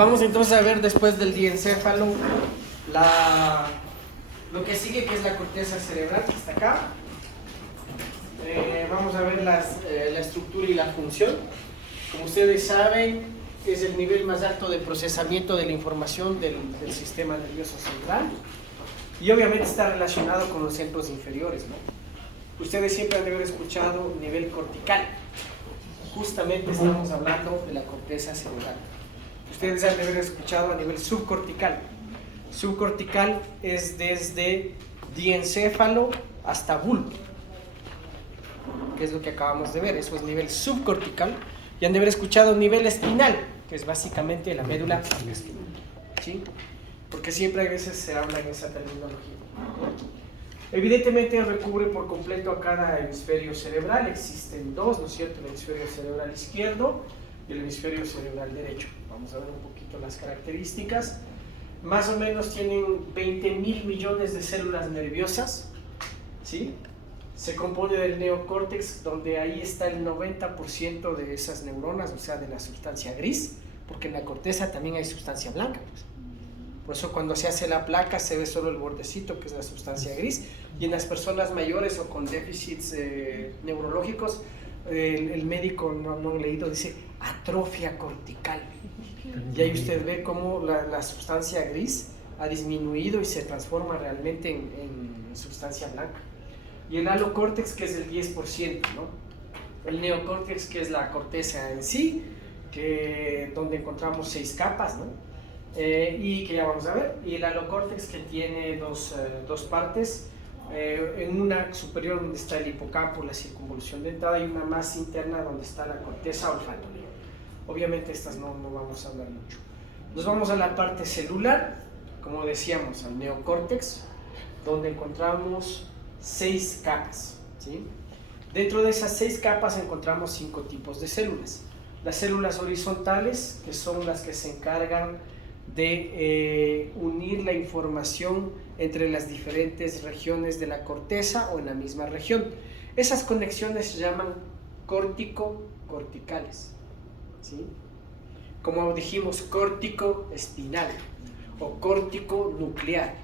Vamos entonces a ver después del diencéfalo lo que sigue, que es la corteza cerebral, que está acá. Vamos a ver la estructura y la función. Como ustedes saben, es el nivel más alto de procesamiento de la información del sistema nervioso central y obviamente está relacionado con los centros inferiores, ¿no? Ustedes siempre han de haber escuchado nivel cortical. Justamente estamos hablando de la corteza cerebral. Ustedes han de haber escuchado a nivel subcortical. Subcortical es desde diencéfalo hasta bulbo, que es lo que acabamos de ver. Eso es nivel subcortical. Y han de haber escuchado nivel espinal, que es básicamente la médula espinal, ¿sí? Porque siempre a veces se habla en esa terminología. Evidentemente recubre por completo a cada hemisferio cerebral. Existen dos, ¿no es cierto? El hemisferio cerebral izquierdo y el hemisferio cerebral derecho. Vamos a ver un poquito las características. Más o menos tienen 20.000 millones de células nerviosas, ¿sí? Se compone del neocórtex, donde ahí está el 90% de esas neuronas, o sea, de la sustancia gris, porque en la corteza también hay sustancia blanca, pues. Por eso cuando se hace la placa se ve solo el bordecito, que es la sustancia gris, y en las personas mayores o con déficits neurológicos, el médico no ha leído, dice atrofia cortical. Y ahí usted ve cómo la sustancia gris ha disminuido y se transforma realmente en sustancia blanca. Y el alocórtex, que es el 10%, ¿no? El neocórtex, que es la corteza en sí, donde encontramos 6 capas, ¿no? Y que ya vamos a ver. Y el alocórtex, que tiene dos partes, en una superior donde está el hipocampo, la circunvolución dentada, y una más interna donde está la corteza olfatoria. Obviamente estas no vamos a hablar mucho. Nos vamos a la parte celular, como decíamos, al neocórtex, donde encontramos 6 capas, ¿sí? Dentro de esas 6 capas encontramos 5 tipos de células. Las células horizontales, que son las que se encargan de unir la información entre las diferentes regiones de la corteza o en la misma región. Esas conexiones se llaman córtico-corticales, ¿sí? Como dijimos, córtico-espinal o córtico-nuclear.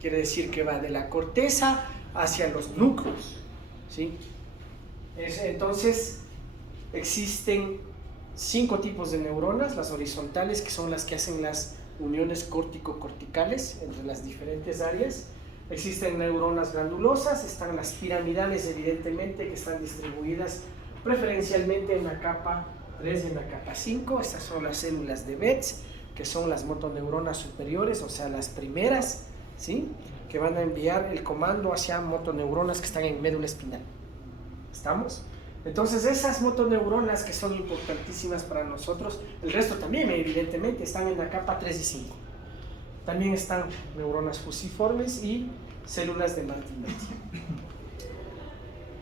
Quiere decir que va de la corteza hacia los núcleos, ¿sí? Entonces, existen 5 tipos de neuronas: las horizontales, que son las que hacen las uniones córtico-corticales entre las diferentes áreas. Existen neuronas glandulosas, están las piramidales, evidentemente, que están distribuidas preferencialmente en la capa 3 y en la capa 5. Estas son las células de Betz, que son las motoneuronas superiores, o sea, las primeras, ¿sí? Que van a enviar el comando hacia motoneuronas que están en médula espinal. ¿Estamos? Entonces esas motoneuronas, que son importantísimas para nosotros, el resto también evidentemente están en la capa 3 y 5. También están neuronas fusiformes y células de Martin-Betz.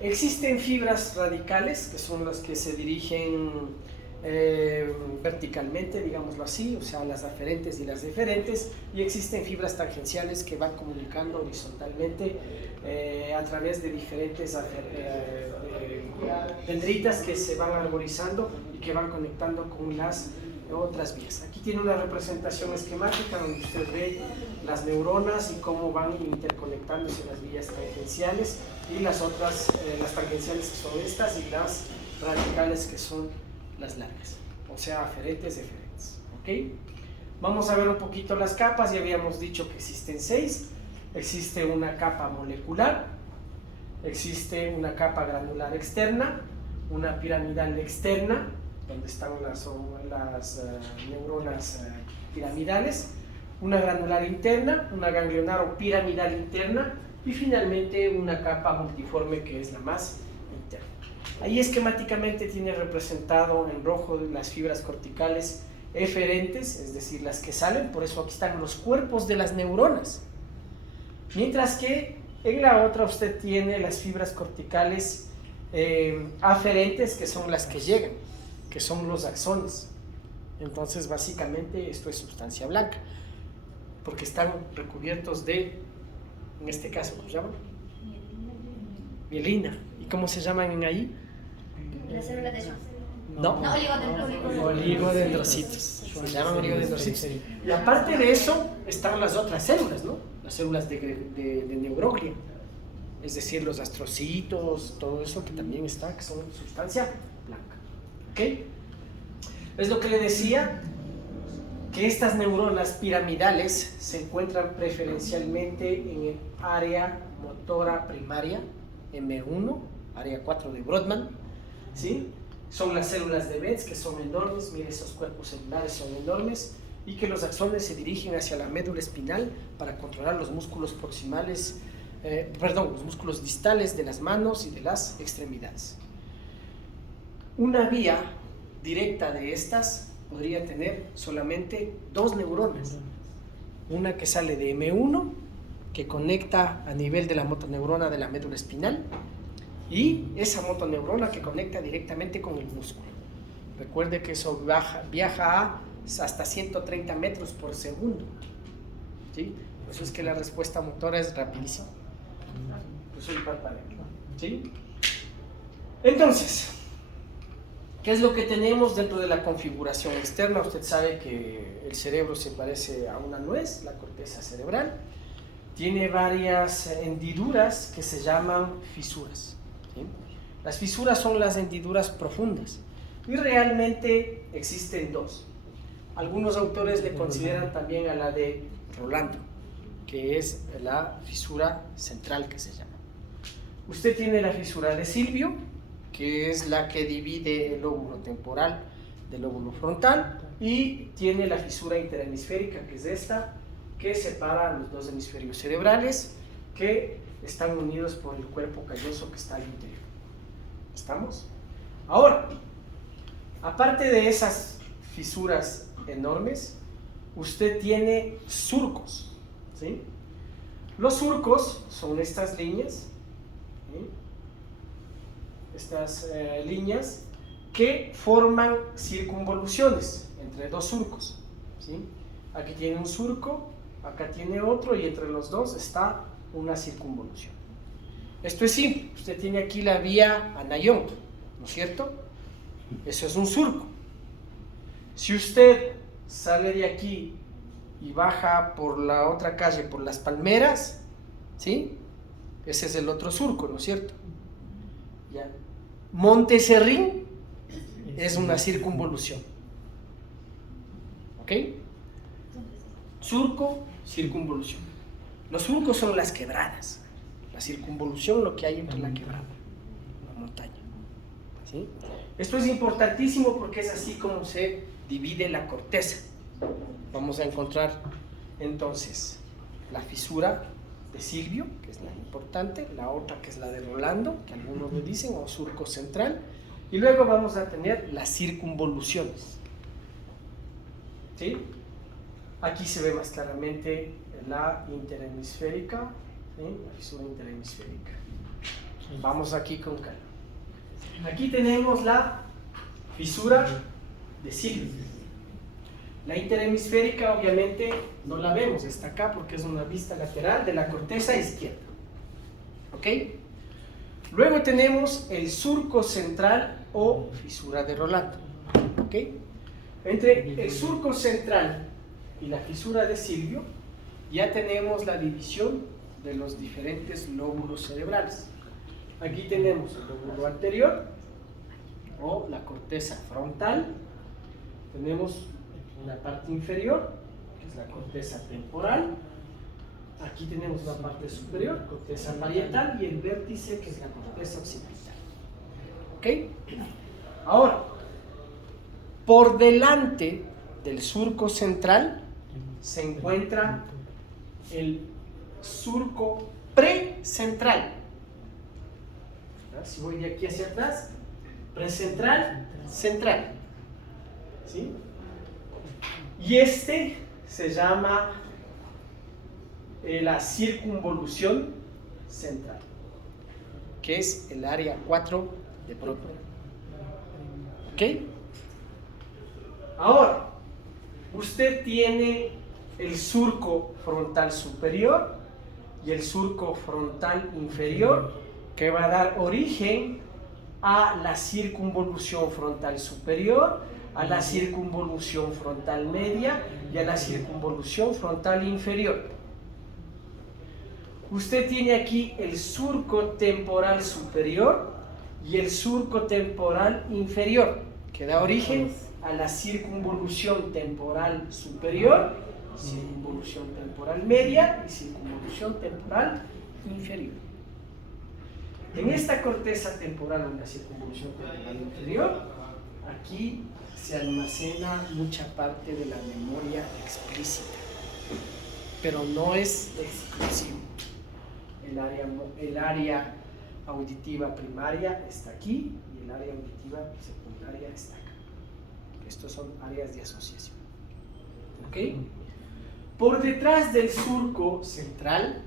Existen fibras radicales, que son las que se dirigen verticalmente, digámoslo así, o sea, las aferentes y las deferentes, y existen fibras tangenciales que van comunicando horizontalmente a través de diferentes dendritas que se van arborizando y que van conectando con las otras vías. Aquí tiene una representación esquemática donde usted ve las neuronas y cómo van interconectándose las vías tangenciales, y las otras, las tangenciales, que son estas, y las radicales, que son las largas, o sea, aferentes, deferentes, ¿ok? Vamos a ver un poquito las capas. Ya habíamos dicho que existen 6. Existe una capa molecular, existe una capa granular externa, una piramidal externa, donde están las neuronas piramidales, una granular interna, una ganglionar o piramidal interna, y finalmente una capa multiforme, que es la más interna. Ahí esquemáticamente tiene representado en rojo las fibras corticales eferentes, es decir, las que salen. Por eso aquí están los cuerpos de las neuronas. Mientras que en la otra usted tiene las fibras corticales aferentes, que son las que llegan, que son los axones. Entonces, básicamente, esto es sustancia blanca, porque están recubiertos de, en este caso, ¿cómo se llama? Mielina. ¿Y cómo se llaman en ahí? Las células de Schwann. No. No, oligodendrocitos. Oligodendrocitos. Se llaman oligodendrocitos. Y aparte de eso, están las otras células, ¿no? Las células de neuroglia. Es decir, los astrocitos, todo eso que también está, que son sustancia blanca. ¿Ok? Es lo que le decía, que estas neuronas piramidales se encuentran preferencialmente en el área motora primaria, M1, área 4 de Brodmann, ¿sí? Son las células de Betz, que son enormes, mire, esos cuerpos celulares son enormes, y que los axones se dirigen hacia la médula espinal para controlar los músculos proximales, los músculos distales de las manos y de las extremidades. Una vía directa de estas podría tener solamente dos neuronas. Una que sale de M1, que conecta a nivel de la motoneurona de la médula espinal, y esa motoneurona que conecta directamente con el músculo. Recuerde que eso viaja hasta 130 metros por segundo, ¿sí? Por eso es que la respuesta motora es rapidísima. Pues soy parpadeo, ¿sí? Entonces, ¿qué es lo que tenemos dentro de la configuración externa? Usted sabe que el cerebro se parece a una nuez, la corteza cerebral. Tiene varias hendiduras que se llaman fisuras, ¿sí? Las fisuras son las hendiduras profundas y realmente existen dos. Algunos autores le consideran también a la de Rolando, que es la fisura central que se llama. Usted tiene la fisura de Silvio, que es la que divide el lóbulo temporal del lóbulo frontal, y tiene la fisura interhemisférica, que es esta, que separa los dos hemisferios cerebrales, que están unidos por el cuerpo calloso que está al interior. ¿Estamos? Ahora, aparte de esas fisuras enormes, usted tiene surcos, ¿sí? Los surcos son estas líneas, ¿sí? Estas líneas que forman circunvoluciones entre dos surcos, ¿sí? Aquí tiene un surco, acá tiene otro, y entre los dos está una circunvolución. Esto es simple. Usted tiene aquí la vía Anayón, ¿no es cierto? Eso es un surco. Si usted sale de aquí y baja por la otra calle, por las Palmeras, ¿sí? Ese es el otro surco, ¿no es cierto? Ya. Monte Serrín es una circunvolución. ¿Ok? Surco, circunvolución. Los surcos son las quebradas. La circunvolución, lo que hay entre la quebrada, la montaña, ¿sí? Esto es importantísimo porque es así como se divide la corteza. Vamos a encontrar entonces la fisura de Silvio, que es la importante, la otra que es la de Rolando, que algunos le dicen, o surco central, y luego vamos a tener las circunvoluciones, ¿sí? Aquí se ve más claramente la interhemisférica, ¿sí? La fisura interhemisférica. Vamos aquí con calma. Aquí tenemos la fisura de Silvio. La interhemisférica obviamente no la vemos, está acá porque es una vista lateral de la corteza izquierda. ¿Ok? Luego tenemos el surco central o fisura de Rolando. ¿Ok? Entre el surco central y la fisura de Silvio ya tenemos la división de los diferentes lóbulos cerebrales. Aquí tenemos el lóbulo anterior o la corteza frontal. Tenemos la parte inferior, que es la corteza temporal. Aquí tenemos la parte superior, corteza parietal, y el vértice, que es la corteza occipital. ¿Ok? Ahora, por delante del surco central se encuentra el surco precentral. Si voy de aquí hacia atrás, precentral, central, ¿sí? Y este se llama la circunvolución central, que es el área 4 de Brodmann. ¿Ok? Ahora, usted tiene el surco frontal superior y el surco frontal inferior, que va a dar origen a la circunvolución frontal superior, a la circunvolución frontal media y a la circunvolución frontal inferior. Usted tiene aquí el surco temporal superior y el surco temporal inferior, que da origen a la circunvolución temporal superior, circunvolución temporal media y circunvolución temporal inferior. En esta corteza temporal, en la circunvolución temporal inferior, aquí se almacena mucha parte de la memoria explícita, pero no es exclusivo. El área auditiva primaria está aquí y el área auditiva secundaria está acá. Estos son áreas de asociación. ¿Ok? Por detrás del surco central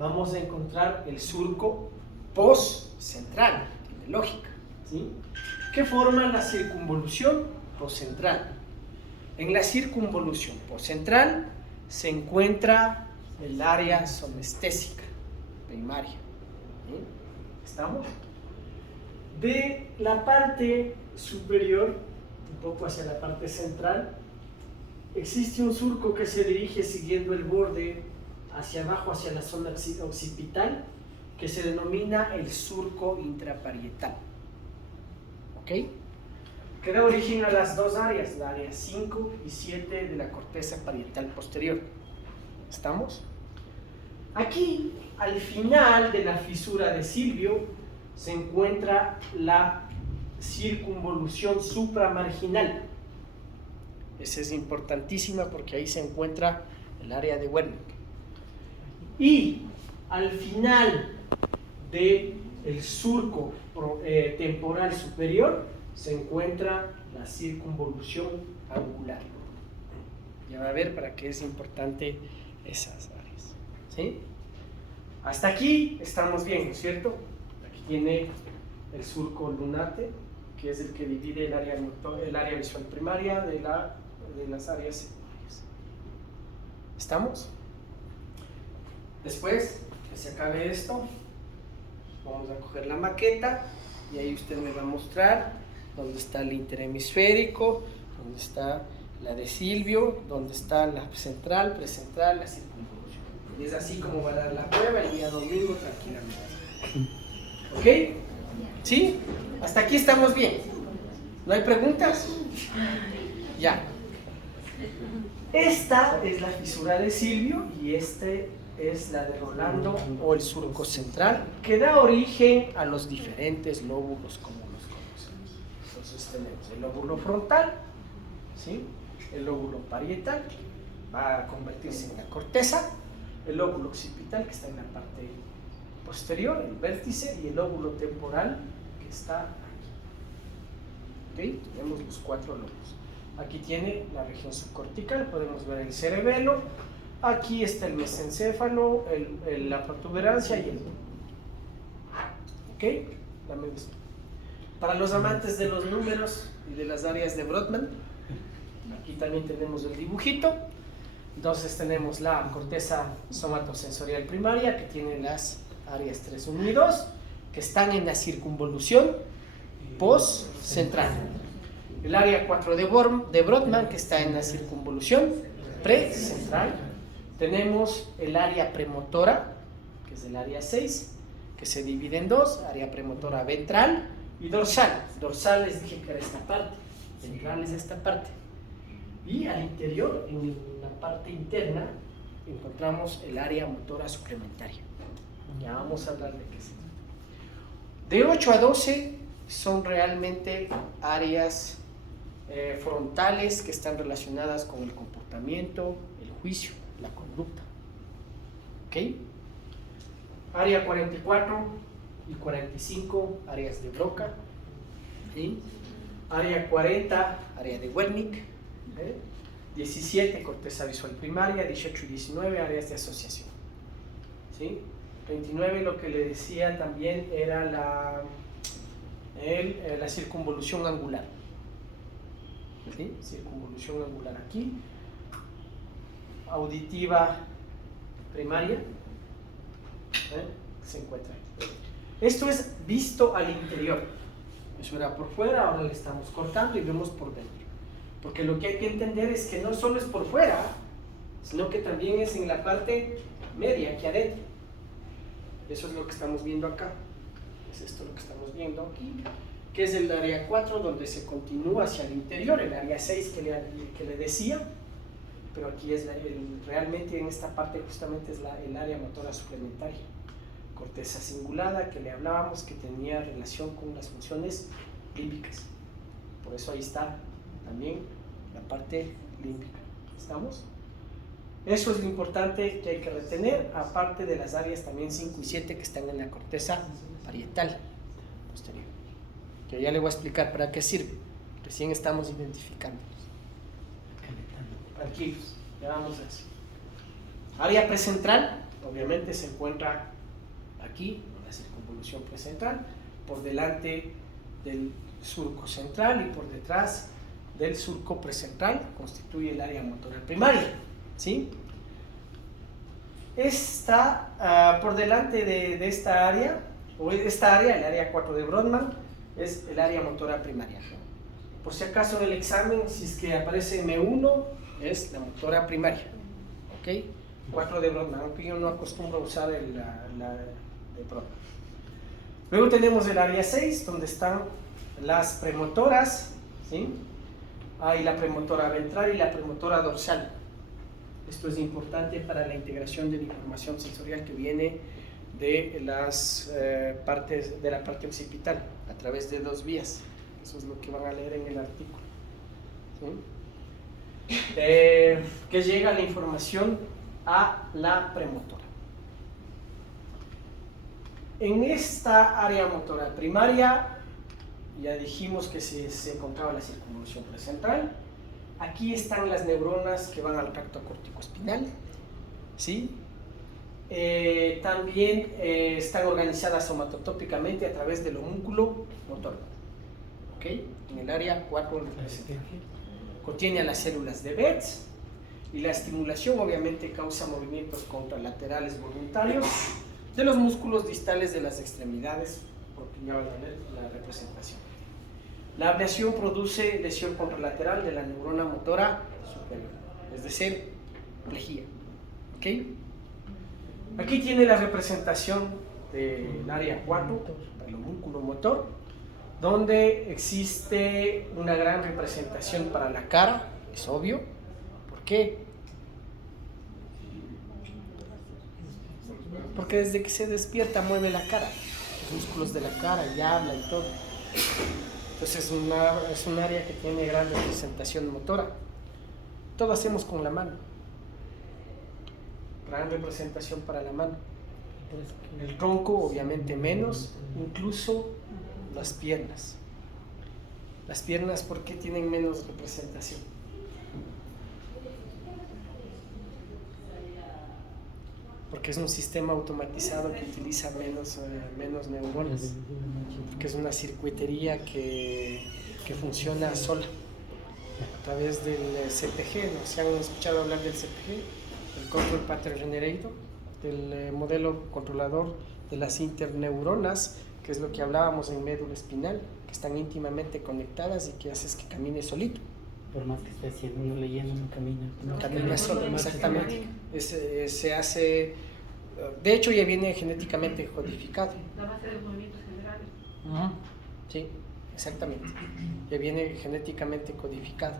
vamos a encontrar el surco postcentral, tiene lógica, ¿sí? Que forma la circunvolución postcentral. En la circunvolución postcentral se encuentra el área somestésica primaria. ¿Sí? ¿Estamos? De la parte superior, un poco hacia la parte central, existe un surco que se dirige siguiendo el borde hacia abajo, hacia la zona occipital, que se denomina el surco intraparietal. ¿Ok? Que da origen a las dos áreas, la área 5 y 7 de la corteza parietal posterior. ¿Estamos? Aquí, al final de la fisura de Silvio, se encuentra la circunvolución supramarginal. Esa es importantísima porque ahí se encuentra el área de Wernicke. Y al final del surco temporal superior se encuentra la circunvolución angular. Ya va a ver para qué es importante esas áreas. ¿Sí? Hasta aquí estamos bien, ¿no es cierto? Aquí tiene el surco lunate, que es el que divide el área visual primaria de las áreas secundarias. ¿Estamos? Después que se acabe esto, vamos a coger la maqueta y ahí usted me va a mostrar dónde está el interhemisférico, dónde está la de Silvio, dónde está la central, precentral, la circunvolución. Y es así como va a dar la prueba el día domingo tranquilamente. ¿Ok? ¿Sí? Hasta aquí estamos bien. ¿No hay preguntas? Ya. Esta es la fisura de Silvio y este es la de Rolando o el surco central, que da origen a los diferentes lóbulos como los conocemos. Entonces tenemos el lóbulo frontal, ¿sí? El lóbulo parietal, va a convertirse en la corteza, el lóbulo occipital, que está en la parte posterior, el vértice, y el lóbulo temporal, que está aquí. ¿Ok? Tenemos los cuatro lóbulos. Aquí tiene la región subcortical, podemos ver el cerebelo, aquí está el mesencéfalo, la protuberancia y el... ¿Ok? Para los amantes de los números y de las áreas de Brodmann, aquí también tenemos el dibujito. Entonces tenemos la corteza somatosensorial primaria, que tiene las áreas 3, 1 y 2, que están en la circunvolución postcentral. El área 4 de Brodmann, que está en la circunvolución precentral. Tenemos el área premotora, que es el área 6, que se divide en dos: área premotora ventral y dorsal. Dorsal les dije que era esta parte, ventral es esta parte. Y al interior, en la parte interna, encontramos el área motora suplementaria. Ya vamos a hablar de qué es. De 8 a 12 son realmente áreas frontales que están relacionadas con el comportamiento, el juicio, la conducta. ¿Ok? Área 44 y 45, áreas de Broca. ¿Sí? Área 40, área de Wernicke. 17, corteza visual primaria. 18 y 19, áreas de asociación. ¿Sí? 29, lo que le decía también era la circunvolución angular. ¿Sí? Circunvolución angular aquí. Auditiva primaria. Se encuentra aquí. Esto es visto al interior. Eso era por fuera, ahora le estamos cortando y vemos por dentro. Porque lo que hay que entender es que no solo es por fuera, sino que también es en la parte media, aquí adentro. Eso es lo que estamos viendo acá. Es esto lo que estamos viendo aquí, que es el área 4, donde se continúa hacia el interior, el área 6 que le decía, pero aquí es realmente en esta parte justamente es el área motora suplementaria. Corteza cingulada, que le hablábamos, que tenía relación con las funciones límbicas. Por eso ahí está también la parte límbica. ¿Estamos? Eso es lo importante que hay que retener, aparte de las áreas también 5 y 7 que están en la corteza parietal posterior. Que ya le voy a explicar para qué sirve. Recién estamos identificándolos. Tranquilos, ya vamos a decir. Área precentral, obviamente se encuentra aquí, en la circunvolución precentral, por delante del surco central y por detrás del surco precentral, constituye el área motora primaria. ¿Sí? Está por delante de esta área, o esta área, el área 4 de Brodmann, es el área motora primaria. Por si acaso en el examen, si es que aparece M1, es la motora primaria. ¿Ok? 4 de Brodmann, aunque yo no acostumbro a usar la de Brodmann. Luego tenemos el área 6, donde están las premotoras, ¿sí? Hay la premotora ventral y la premotora dorsal. Esto es importante para la integración de la información sensorial que viene de las partes de la parte occipital a través de 2 vías. Eso es lo que van a leer en el artículo. ¿Sí? Que llega la información a la premotora. En esta área motora primaria ya dijimos que se encontraba la circunvolución precentral. Aquí están las neuronas que van al tracto corticoespinal, ¿sí? También están organizadas somatotópicamente a través del homúnculo motor, ¿ok? En el área 4 del precentral. Contiene a las células de Betz y la estimulación obviamente causa movimientos contralaterales voluntarios de los músculos distales de las extremidades, porque ya van a ver la representación. La ablación produce lesión contralateral de la neurona motora superior, es decir, plejía. ¿Okay? Aquí tiene la representación del área 4, del homúnculo motor, donde existe una gran representación para la cara, es obvio. ¿Por qué? Porque desde que se despierta mueve la cara, los músculos de la cara y habla y todo. Entonces es un área que tiene gran representación motora. Todo hacemos con la mano. Gran representación para la mano. El tronco obviamente menos, incluso las piernas. Las piernas, ¿por qué tienen menos representación? Porque es un sistema automatizado que utiliza menos neuronas, porque es una circuitería que funciona sola a través del CPG. ¿No? ¿Se han escuchado hablar del CPG? El Control Pattern Generator, del modelo controlador de las interneuronas, que es lo que hablábamos en médula espinal, que están íntimamente conectadas y que haces que camine solito. Por más que esté haciendo uno leyendo, no camina. No camina solo, exactamente. Se hace, de hecho ya viene genéticamente codificado. La base de los movimientos generales. Sí, exactamente. Ya viene genéticamente codificado.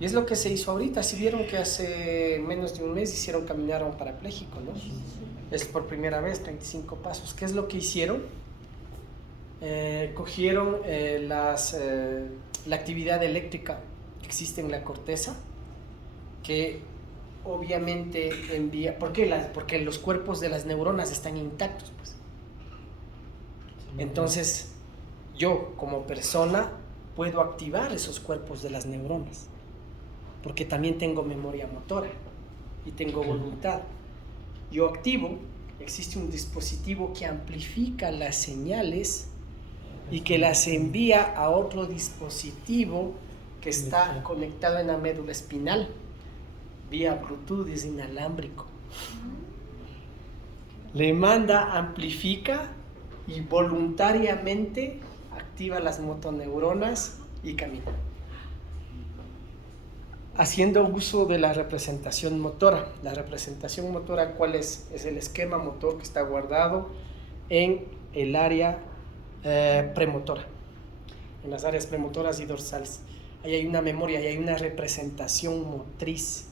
Y es lo que se hizo ahorita. Si vieron que hace menos de un mes hicieron caminar a un parapléjico, ¿no? Es por primera vez, 35 pasos. ¿Qué es lo que hicieron? Cogieron la actividad eléctrica que existe en la corteza, que obviamente envía... ¿Por qué? Porque los cuerpos de las neuronas están intactos, pues. Entonces, yo como persona puedo activar esos cuerpos de las neuronas, porque también tengo memoria motora y tengo voluntad. Yo activo, existe un dispositivo que amplifica las señales y que las envía a otro dispositivo que está conectado en la médula espinal vía Bluetooth, es inalámbrico. Le manda, amplifica y voluntariamente activa las motoneuronas y camina. Haciendo uso de la representación motora. La representación motora, ¿cuál es? Es el esquema motor que está guardado en el área premotora, en las áreas premotoras y dorsales. Ahí hay una memoria, ahí hay una representación motriz,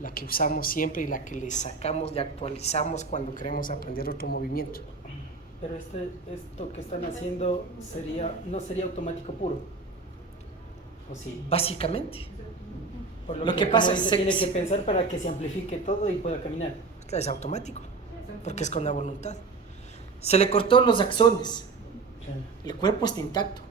la que usamos siempre y la que le sacamos y actualizamos cuando queremos aprender otro movimiento. Pero esto que están haciendo no sería automático puro. ¿O sí? Básicamente. Por Lo que pasa es que tiene que pensar para que se amplifique todo y pueda caminar. Es automático, porque es con la voluntad. Se le cortó los axones, Claro. el cuerpo está intacto,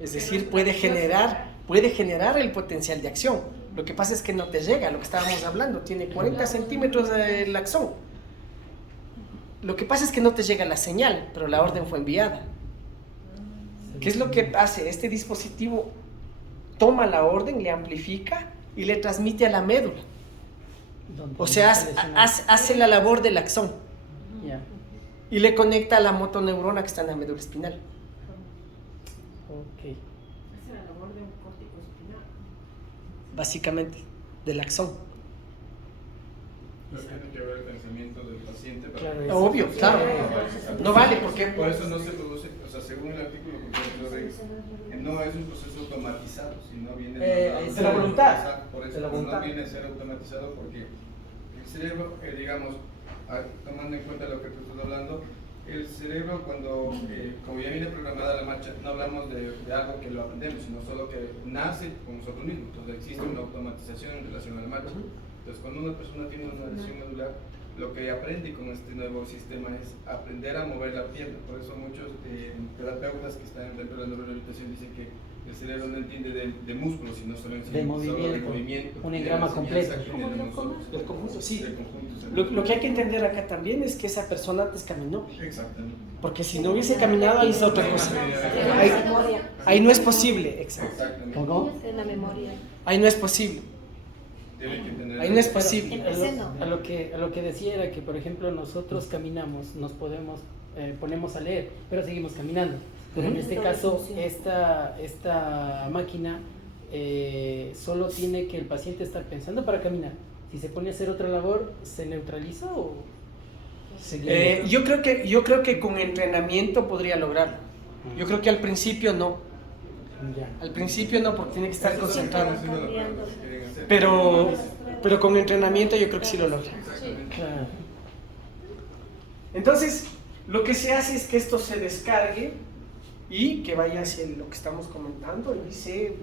es decir, puede generar el potencial de acción. Lo que pasa es que no te llega, lo que estábamos hablando, tiene 40 centímetros el axón. Lo que pasa es que no te llega la señal, pero la orden fue enviada. ¿Qué es lo que hace? Este dispositivo toma la orden, le amplifica y le transmite a la médula. O sea, hace la labor del axón Ya. y le conecta a la motoneurona que está en la médula espinal. Ok. Esa es la labor de un córtico espinal. Básicamente, del axón. Pero tiene que ver el pensamiento del paciente. Claro, Para Obvio, claro. No vale, porque por eso no se produce, o sea, según el artículo no es un proceso automatizado, sino viene de la voluntad. Exacto, por eso De la voluntad. no viene a ser automatizado porque el cerebro, digamos, tomando en cuenta lo que tú estás hablando, el cerebro cuando, como ya viene programada la marcha, no hablamos de algo que lo aprendemos, sino solo que nace con nosotros mismos. Entonces existe una automatización en relación a la marcha. Entonces cuando una persona tiene una lesión medular, lo que aprende con este nuevo sistema es aprender a mover la pierna. Por eso muchos terapeutas que están dentro de la neurorehabilitación dicen que el cerebro no entiende de músculos, sino solo De movimiento, un engrama completo. El conjunto, sí. El conjunto, Lo que hay que entender acá también es que esa persona antes caminó. Exactamente. Porque si no hubiese caminado, ahí es otra cosa. Ahí no es posible. Exacto. Exactamente. ¿No? En la memoria. Ahí no es posible. Tiene que tener Ahí no es posible. A lo que decía era que, por ejemplo, nosotros caminamos, nos ponemos a leer, pero seguimos caminando. Pero en este caso, esta máquina solo tiene que el paciente estar pensando para caminar. Si se pone a hacer otra labor, ¿se neutraliza o seguiría? Yo creo que con entrenamiento podría lograrlo. Yo creo que al principio no. Ya. Al principio no, porque tiene que estar concentrado. Pero Pero con entrenamiento yo creo que sí lo logra. Claro. Entonces, lo que se hace es que esto se descargue y que vaya hacia lo que estamos comentando. Y dice,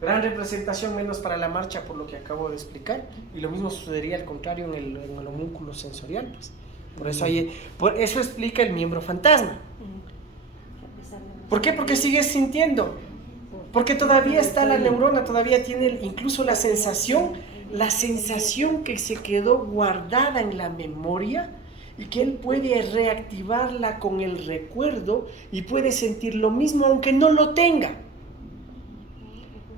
gran representación menos para la marcha, por lo que acabo de explicar. Y lo mismo sucedería al contrario en el homúnculo sensorial. Pues. Por eso explica el miembro fantasma. ¿Por qué? Porque sigues sintiendo. Porque todavía está la neurona, todavía tiene incluso la sensación que se quedó guardada en la memoria y que él puede reactivarla con el recuerdo y puede sentir lo mismo aunque no lo tenga.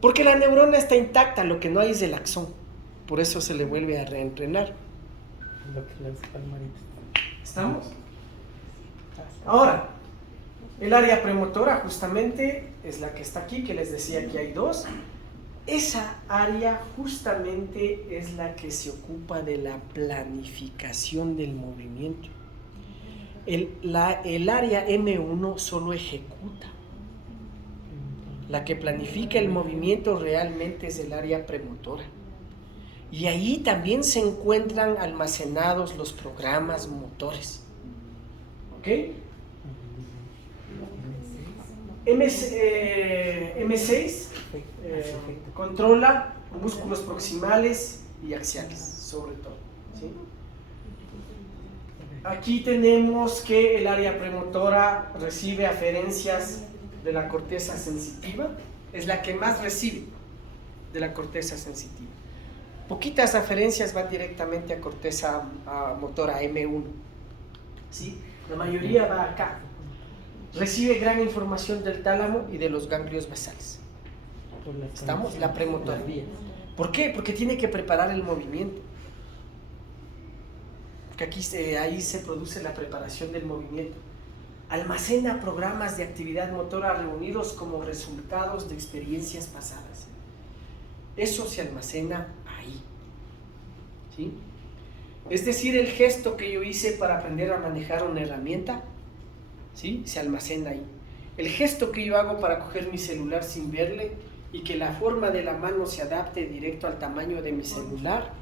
Porque la neurona está intacta, lo que no hay es el axón. Por eso se le vuelve a reentrenar. ¿Estamos? Ahora, el área premotora justamente es la que está aquí, que les decía que hay dos. Esa área justamente es la que se ocupa de la planificación del movimiento. El área M1 solo ejecuta. La que planifica el movimiento realmente es el área premotora. Y ahí también se encuentran almacenados los programas motores. ¿Ok? M6 controla músculos proximales y axiales, sobre todo. ¿Sí? Aquí tenemos que el área premotora recibe aferencias de la corteza sensitiva, es la que más recibe de la corteza sensitiva. Poquitas aferencias van directamente a corteza motora M1. ¿Sí? La mayoría va acá. Recibe gran información del tálamo y de los ganglios basales. ¿Estamos? La premotora. ¿Por qué? Porque tiene que preparar el movimiento. Porque ahí se produce la preparación del movimiento. almacena programas de actividad motora reunidos como resultados de experiencias pasadas. Eso se almacena ahí. ¿Sí? Es decir, el gesto que yo hice para aprender a manejar una herramienta, ¿sí?, se almacena ahí. El gesto que yo hago para coger mi celular sin verle y que la forma de la mano se adapte directo al tamaño de mi celular,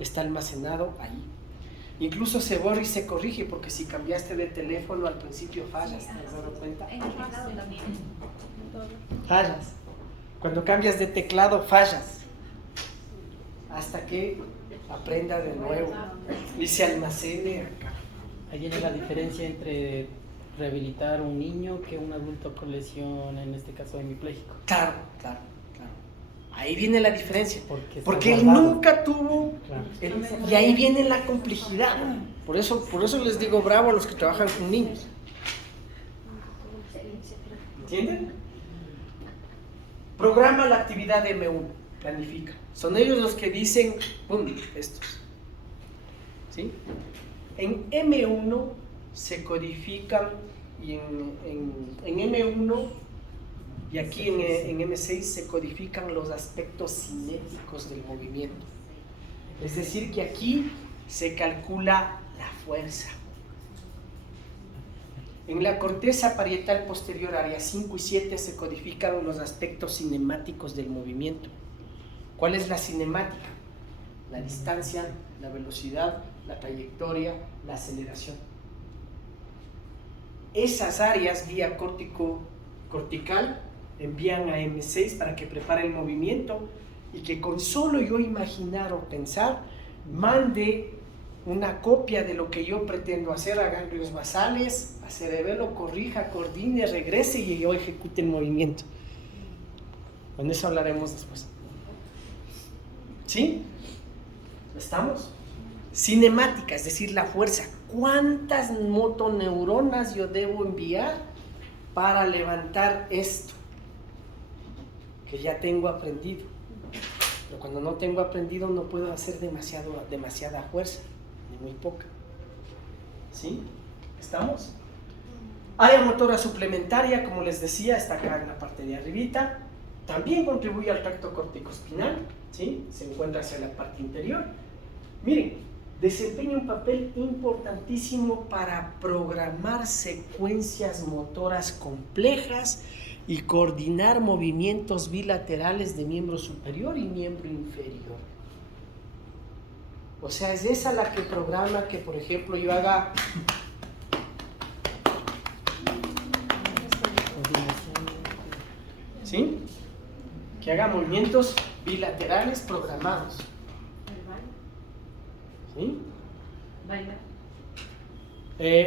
está almacenado ahí. Incluso se borra y se corrige, porque si cambiaste de teléfono al principio fallas, ¿te has dado cuenta? En el teclado también. Fallas. Cuando cambias de teclado fallas. Hasta que aprenda de nuevo y se almacene acá. Ahí viene la diferencia entre rehabilitar un niño que un adulto con lesión, en este caso hemipléjico. Claro. Ahí viene la diferencia. Porque él guardado. nunca tuvo. Claro. Y ahí viene la complejidad. Por eso les digo bravo a los que trabajan con niños. ¿Entienden? Programa la actividad de M1. Planifica. Son ellos los que dicen, ¡pum!, estos. ¿Sí? En M1 se codifican, y en M1 y aquí en M6 se codifican los aspectos cinéticos del movimiento. Es decir, que aquí se calcula la fuerza. En la corteza parietal posterior, área 5 y 7, se codifican los aspectos cinemáticos del movimiento. ¿Cuál es la cinemática? La distancia, la velocidad, la trayectoria, la aceleración. Esas áreas vía cortical envían a M6 para que prepare el movimiento y que con solo yo imaginar o pensar mande una copia de lo que yo pretendo hacer a ganglios basales, a cerebelo, corrija, coordine, regrese y yo ejecute el movimiento. Con eso hablaremos después. ¿Sí? ¿Estamos? Cinemática, es decir, la fuerza. ¿Cuántas motoneuronas yo debo enviar para levantar esto que ya tengo aprendido? Pero cuando no tengo aprendido no puedo hacer demasiada fuerza, ni muy poca. ¿Sí? ¿Estamos? Área motora suplementaria, como les decía, está acá en la parte de arribita. También contribuye al tracto corticoespinal, ¿sí? Se encuentra hacia la parte interior. Miren, desempeña un papel importantísimo para programar secuencias motoras complejas y coordinar movimientos bilaterales de miembro superior y miembro inferior. O sea, es esa la que programa que, por ejemplo, yo haga ¿sí? Que haga movimientos bilaterales programados. ¿Sí? Bailar.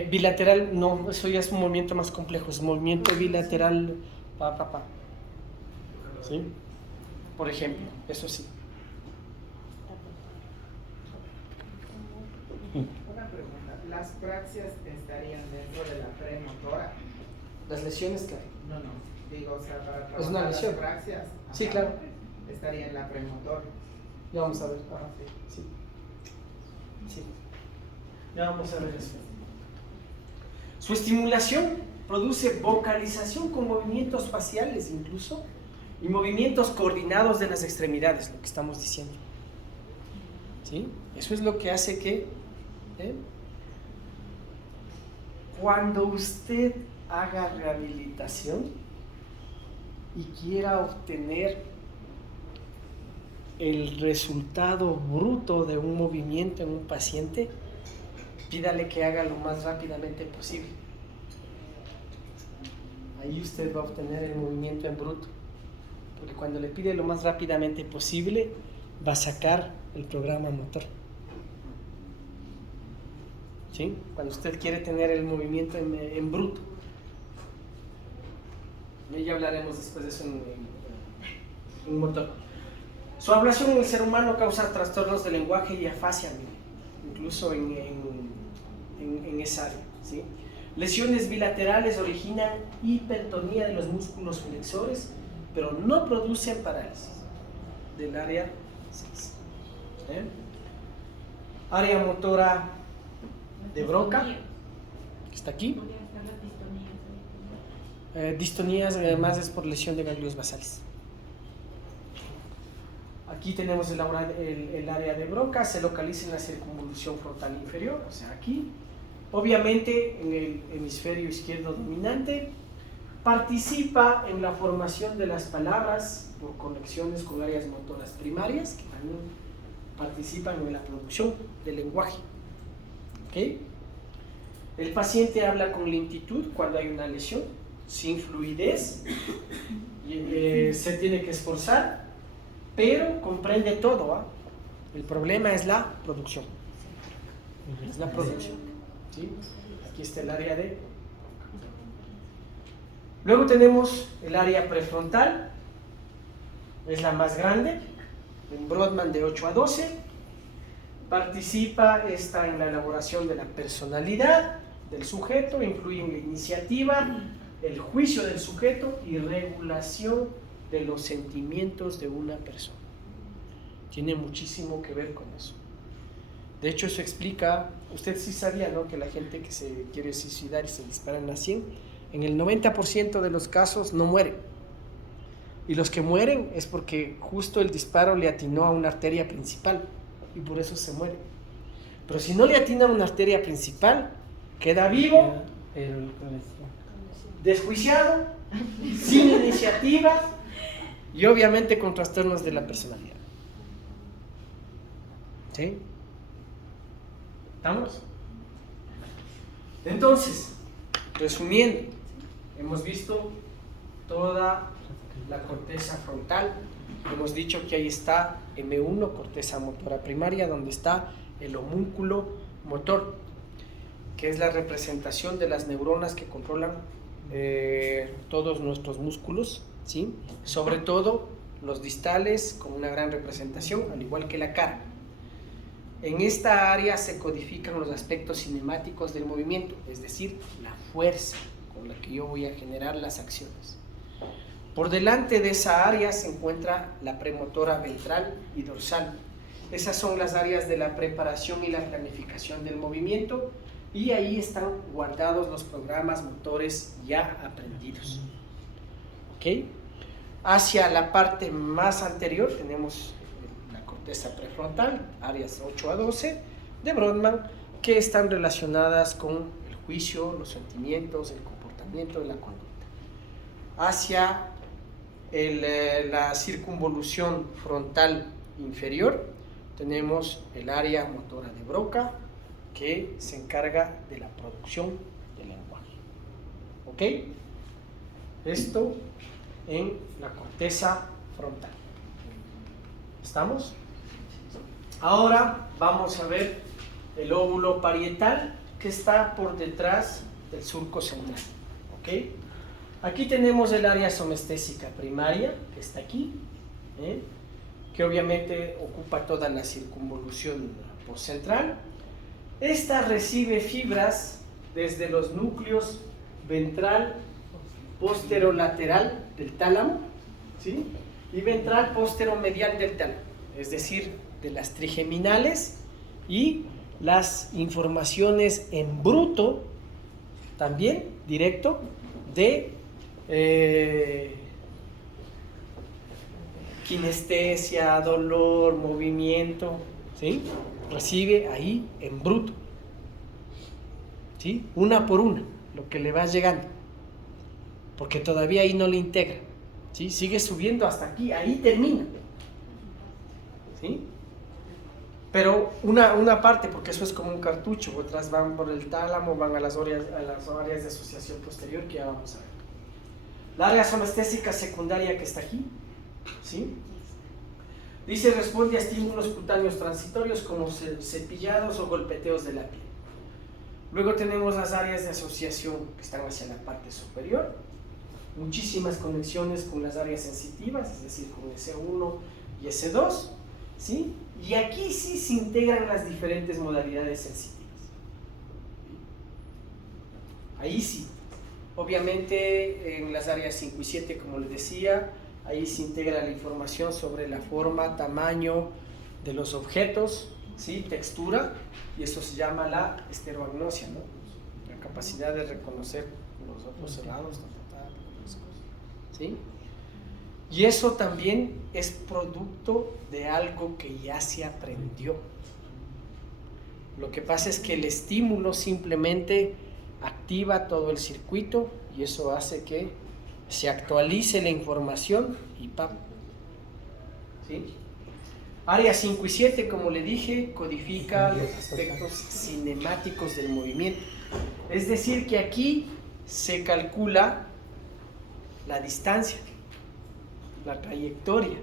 Bilateral, no, eso ya es un movimiento más complejo, es movimiento bilateral, ¿sí? Por ejemplo, eso sí. Una pregunta, ¿las praxias estarían dentro de la premotora? Las lesiones, claro. No, digo, o sea, para Es trabajar una las lesión. praxias. Sí, ajá, claro. estaría en la premotora. Ya vamos a ver. Ajá, sí. Sí. Ya vamos a ver eso. Su estimulación produce vocalización con movimientos faciales incluso y movimientos coordinados de las extremidades, lo que estamos diciendo. ¿Sí? Eso es lo que hace que cuando usted haga rehabilitación y quiera obtener el resultado bruto de un movimiento en un paciente, pídale que haga lo más rápidamente posible. Ahí usted va a obtener el movimiento en bruto, porque cuando le pide lo más rápidamente posible va a sacar el programa motor. ¿Sí? Cuando usted quiere tener el movimiento en bruto. Ya hablaremos después de eso en motor. Su ablación en el ser humano causa trastornos de lenguaje y afasia, incluso en esa área. ¿Sí? Lesiones bilaterales originan hipertonía de los músculos flexores, pero no producen parálisis del área 6. Área motora de Broca, que está aquí. Podría estar la distonía. Distonías además es por lesión de ganglios basales. Aquí tenemos el área de Broca, se localiza en la circunvolución frontal inferior, o sea aquí. Obviamente en el hemisferio izquierdo dominante participa en la formación de las palabras por conexiones con áreas motoras primarias que también participan en la producción del lenguaje. ¿Okay? El paciente habla con lentitud cuando hay una lesión, sin fluidez, se tiene que esforzar, pero comprende todo. ¿Ah? El problema es la producción. Es la producción. ¿Sí? Aquí está el área de... Luego tenemos el área prefrontal, es la más grande, en Brodmann de 8 a 12. Participa esta en la elaboración de la personalidad del sujeto, influye en la iniciativa, el juicio del sujeto y regulación de los sentimientos de una persona. Tiene muchísimo que ver con eso. De hecho, eso explica, usted sí sabía, ¿no?, que la gente que se quiere suicidar y se dispara en la 100, en el 90% de los casos no mueren. Y los que mueren es porque justo el disparo le atinó a una arteria principal y por eso se muere. Pero si no le atina a una arteria principal, queda vivo, desjuiciado, sin iniciativa y obviamente con trastornos de la personalidad. ¿Sí? ¿Estamos? Entonces, resumiendo, hemos visto toda la corteza frontal, hemos dicho que ahí está M1, corteza motora primaria, donde está el homúnculo motor, que es la representación de las neuronas que controlan todos nuestros músculos, ¿sí? Sobre todo los distales con una gran representación, al igual que la cara. En esta área se codifican los aspectos cinemáticos del movimiento, es decir, la fuerza con la que yo voy a generar las acciones. Por delante de esa área se encuentra la premotora ventral y dorsal. Esas son las áreas de la preparación y la planificación del movimiento, y ahí están guardados los programas motores ya aprendidos. ¿Ok? Hacia la parte más anterior tenemos la corteza prefrontal, áreas 8 a 12 de Brodmann, que están relacionadas con el juicio, los sentimientos, el comportamiento de la conducta. Hacia la circunvolución frontal inferior tenemos el área motora de Broca, que se encarga de la producción del lenguaje. ¿Ok? Esto en la corteza frontal. ¿Estamos? Ahora vamos a ver el óvulo parietal, que está por detrás del surco central. ¿Ok? Aquí tenemos el área somestésica primaria, que está aquí, que obviamente ocupa toda la circunvolución postcentral. Esta recibe fibras desde los núcleos ventral posterolateral del tálamo, ¿sí?, y ventral posteromedial del tálamo, es decir, de las trigeminales y las informaciones en bruto, también directo, de kinestesia, dolor, movimiento, ¿sí?, recibe ahí en bruto, ¿sí?, una por una, lo que le va llegando, porque todavía ahí no le integra, ¿sí?, sigue subiendo hasta aquí, ahí termina, ¿sí?, pero una parte, porque eso es como un cartucho, otras van por el tálamo, van a las áreas de asociación posterior, que ya vamos a ver. La área somestésica secundaria que está aquí, ¿sí?, dice, responde a estímulos cutáneos transitorios como cepillados o golpeteos de la piel. Luego tenemos las áreas de asociación que están hacia la parte superior, muchísimas conexiones con las áreas sensitivas, es decir, con S1 y S2, ¿sí? Y aquí sí se integran las diferentes modalidades sensitivas. Ahí sí. Obviamente en las áreas 5 y 7, como les decía, ahí se integra la información sobre la forma, tamaño de los objetos, ¿sí?, textura, y eso se llama la estereognosia, ¿no?, la capacidad de reconocer los otros cerrados, ¿sí? Y eso también es producto de algo que ya se aprendió. Lo que pasa es que el estímulo simplemente activa todo el circuito y eso hace que se actualice la información y ¡pam! ¿Sí? Área 5 y 7, como le dije, codifica los aspectos cinemáticos del movimiento. Es decir, que aquí se calcula la distancia, la trayectoria,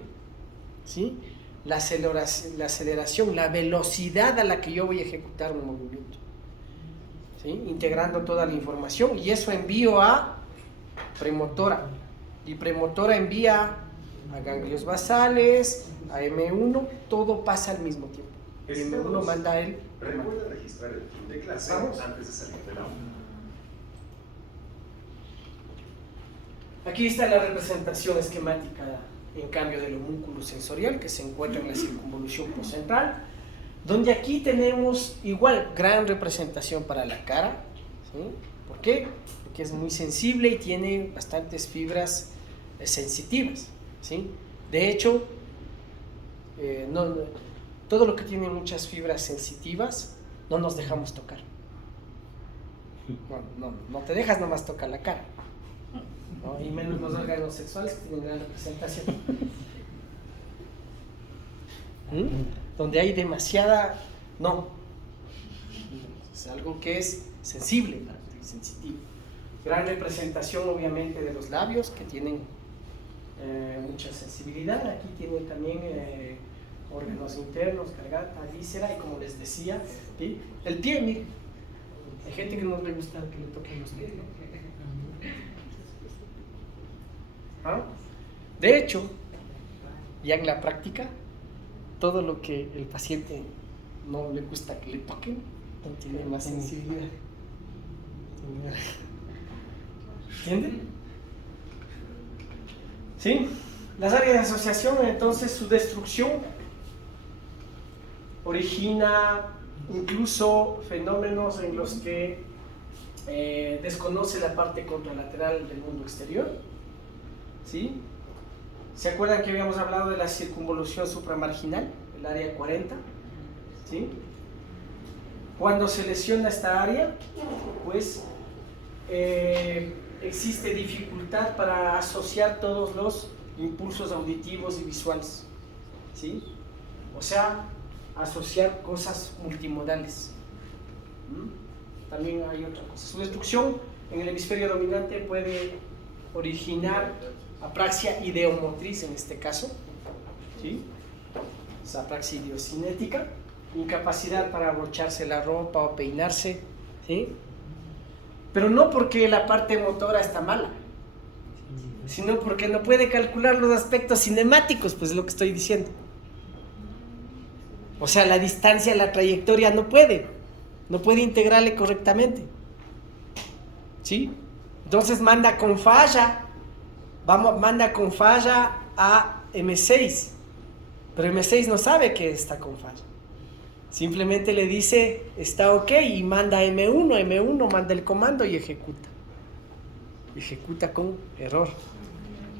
¿sí? La aceleración, la velocidad a la que yo voy a ejecutar un movimiento, ¿sí? Integrando toda la información, y eso envío a premotora, y premotora envía a ganglios basales, a M1, todo pasa al mismo tiempo. El M1 manda a él. Recuerda registrar el fin de clase antes de salir del aula. Aquí está la representación esquemática en cambio del homúnculo sensorial que se encuentra en la circunvolución procentral, donde aquí tenemos igual gran representación para la cara, ¿sí? ¿Por qué? Porque es muy sensible y tiene bastantes fibras sensitivas, ¿sí? De hecho, todo lo que tiene muchas fibras sensitivas no nos dejamos tocar. No te dejas nomás tocar la cara, ¿no? Y menos los órganos sexuales que tienen gran representación. Donde hay demasiada, no, es algo que es sensible, sensitivo. Gran representación obviamente de los labios que tienen mucha sensibilidad. Aquí tiene también órganos internos, garganta, víscera, y como les decía, ¿sí? El pie, mire, hay gente que no le gusta que le toquen los pies, ¿no? ¿Ah? De hecho, ya en la práctica, todo lo que el paciente no le gusta que le toquen, no tiene más sensibilidad. ¿Entienden? ¿Sí? Las áreas de asociación, entonces, su destrucción origina incluso fenómenos en los que desconoce la parte contralateral del mundo exterior, ¿sí? ¿Se acuerdan que habíamos hablado de la circunvolución supramarginal, el área 40? ¿Sí? Cuando se lesiona esta área, pues existe dificultad para asociar todos los impulsos auditivos y visuales, ¿sí? O sea, asociar cosas multimodales. También hay otra cosa. Su destrucción en el hemisferio dominante puede originar apraxia ideomotriz en este caso, ¿sí? Es apraxia idiocinética, incapacidad para abrocharse la ropa o peinarse, ¿sí? Pero no porque la parte motora está mala, sino porque no puede calcular los aspectos cinemáticos, pues es lo que estoy diciendo. O sea, la distancia, la trayectoria no puede integrarle correctamente, ¿sí? Entonces manda con falla a M6, pero M6 no sabe que está con falla. Simplemente le dice, está ok, y manda M1 manda el comando y ejecuta. Ejecuta con error.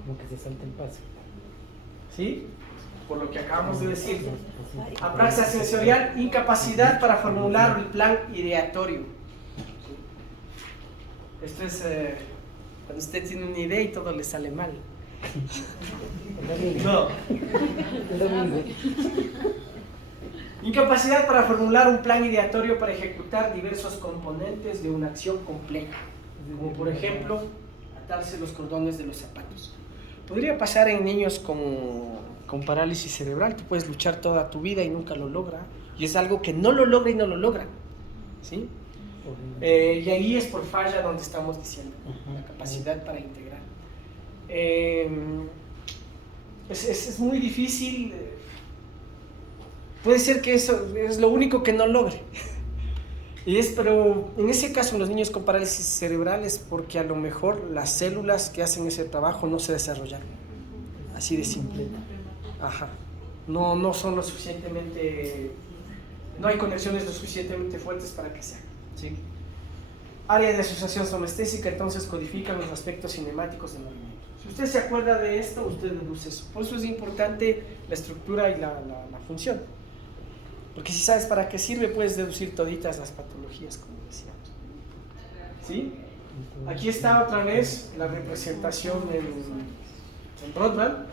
Como que se salta el paso. ¿Sí? Por lo que acabamos de decir. Apraxia sensorial, incapacidad para formular el plan ideatorio. Esto es cuando usted tiene una idea y todo le sale mal. No. Incapacidad para formular un plan ideatorio para ejecutar diversos componentes de una acción compleja, como por ejemplo atarse los cordones de los zapatos. Podría pasar en niños con parálisis cerebral. Tú puedes luchar toda tu vida y nunca lo logra, y es algo que no lo logra y no lo logra, ¿sí? Y ahí es por falla donde estamos diciendo la capacidad para integrar. Es muy difícil. Puede ser que eso es lo único que no logre. Pero en ese caso, en los niños con parálisis cerebral, es porque a lo mejor las células que hacen ese trabajo no se desarrollaron. Así de simple. Ajá. No son lo suficientemente. No hay conexiones lo suficientemente fuertes para que se hagan, ¿sí? Área de asociación somestésica, entonces codifican los aspectos cinemáticos del movimiento. Si usted se acuerda de esto, usted deduce eso. Por eso es importante la estructura y la función. Porque si sabes para qué sirve, puedes deducir toditas las patologías, como decíamos. ¿Sí? Aquí está otra vez la representación en Broadband